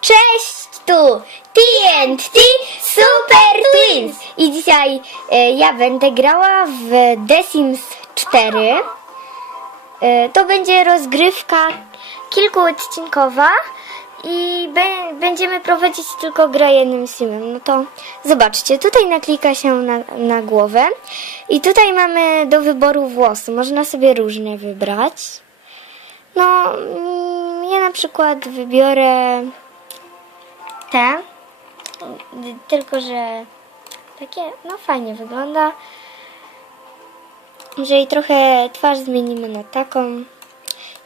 Cześć tu TNT Super Twins i dzisiaj e, ja będę grała w The Sims 4. E, to będzie rozgrywka kilkuodcinkowa i będziemy prowadzić tylko grę jednym simem. No to zobaczcie, tutaj naklika się na, na głowę i tutaj mamy do wyboru włosy. Można sobie różne wybrać. No, mm, ja na przykład wybiorę te, tylko że takie, no fajnie wygląda. Jeżeli trochę twarz zmienimy na taką.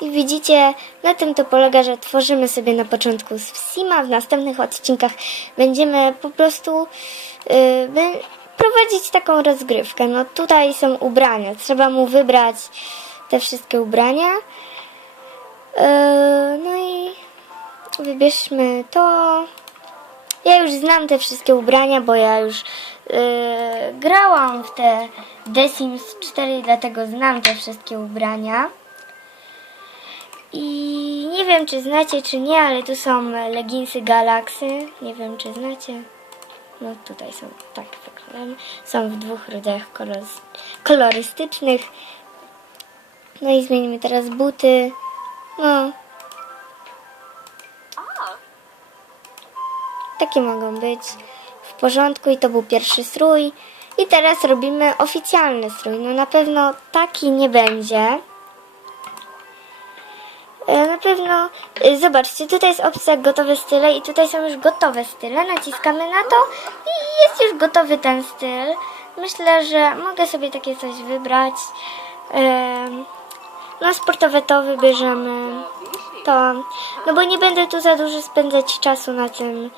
I widzicie, na tym to polega, że tworzymy sobie na początku Sima, w następnych odcinkach będziemy po prostu yy, prowadzić taką rozgrywkę. No tutaj są ubrania, trzeba mu wybrać te wszystkie ubrania. Yy, no i wybierzmy to. Ja już znam te wszystkie ubrania, bo ja już yy, grałam w te The Sims 4, dlatego znam te wszystkie ubrania. I nie wiem, czy znacie, czy nie, ale tu są leginsy Galaxy. Nie wiem, czy znacie. No tutaj są tak wyglądają. Są w dwóch rodzajach kolor- kolorystycznych. No i zmienimy teraz buty. No, Takie mogą być w porządku i to był pierwszy strój. I teraz robimy oficjalny strój. No na pewno taki nie będzie. E, Na pewno, e, zobaczcie, tutaj jest opcja gotowe style i tutaj są już gotowe style. Naciskamy na to i jest już gotowy ten styl. Myślę, że mogę sobie takie coś wybrać. Em, No sportowe to wybierzemy. To, no bo nie będę tu za dużo spędzać czasu na tym,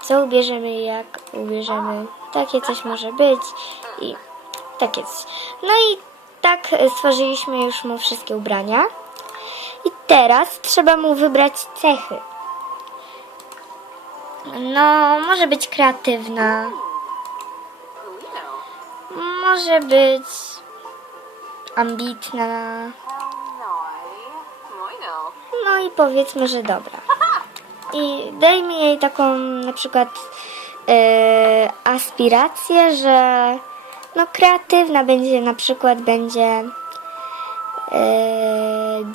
co ubierzemy jak ubierzemy. Takie coś może być i takie coś. No i tak stworzyliśmy już mu wszystkie ubrania. I teraz trzeba mu wybrać cechy. No, może być kreatywna. Może być ambitna. No i powiedzmy, że dobra. I dajmy jej taką na przykład e, aspirację, że no kreatywna będzie na przykład będzie e,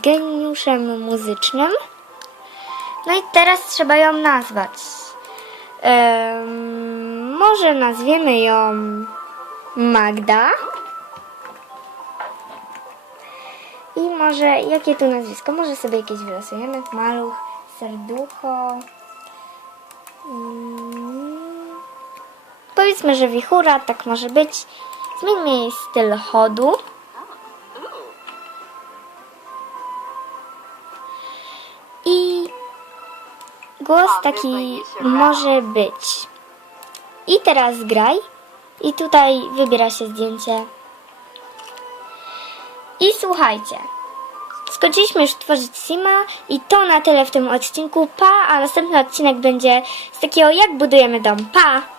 geniuszem muzycznym. No i teraz trzeba ją nazwać. Em, może nazwiemy ją Magda. I może, jakie tu nazwisko? Może sobie jakieś wylosujemy. Maluch, serducho. Mm. Powiedzmy, że wichura, tak może być. Zmieńmy jej styl chodu. I głos taki może być. I teraz graj. I tutaj wybiera się zdjęcie. I słuchajcie. Skończyliśmy już tworzyć Sima i to na tyle w tym odcinku. Pa, a następny odcinek będzie z takiego jak budujemy dom. Pa!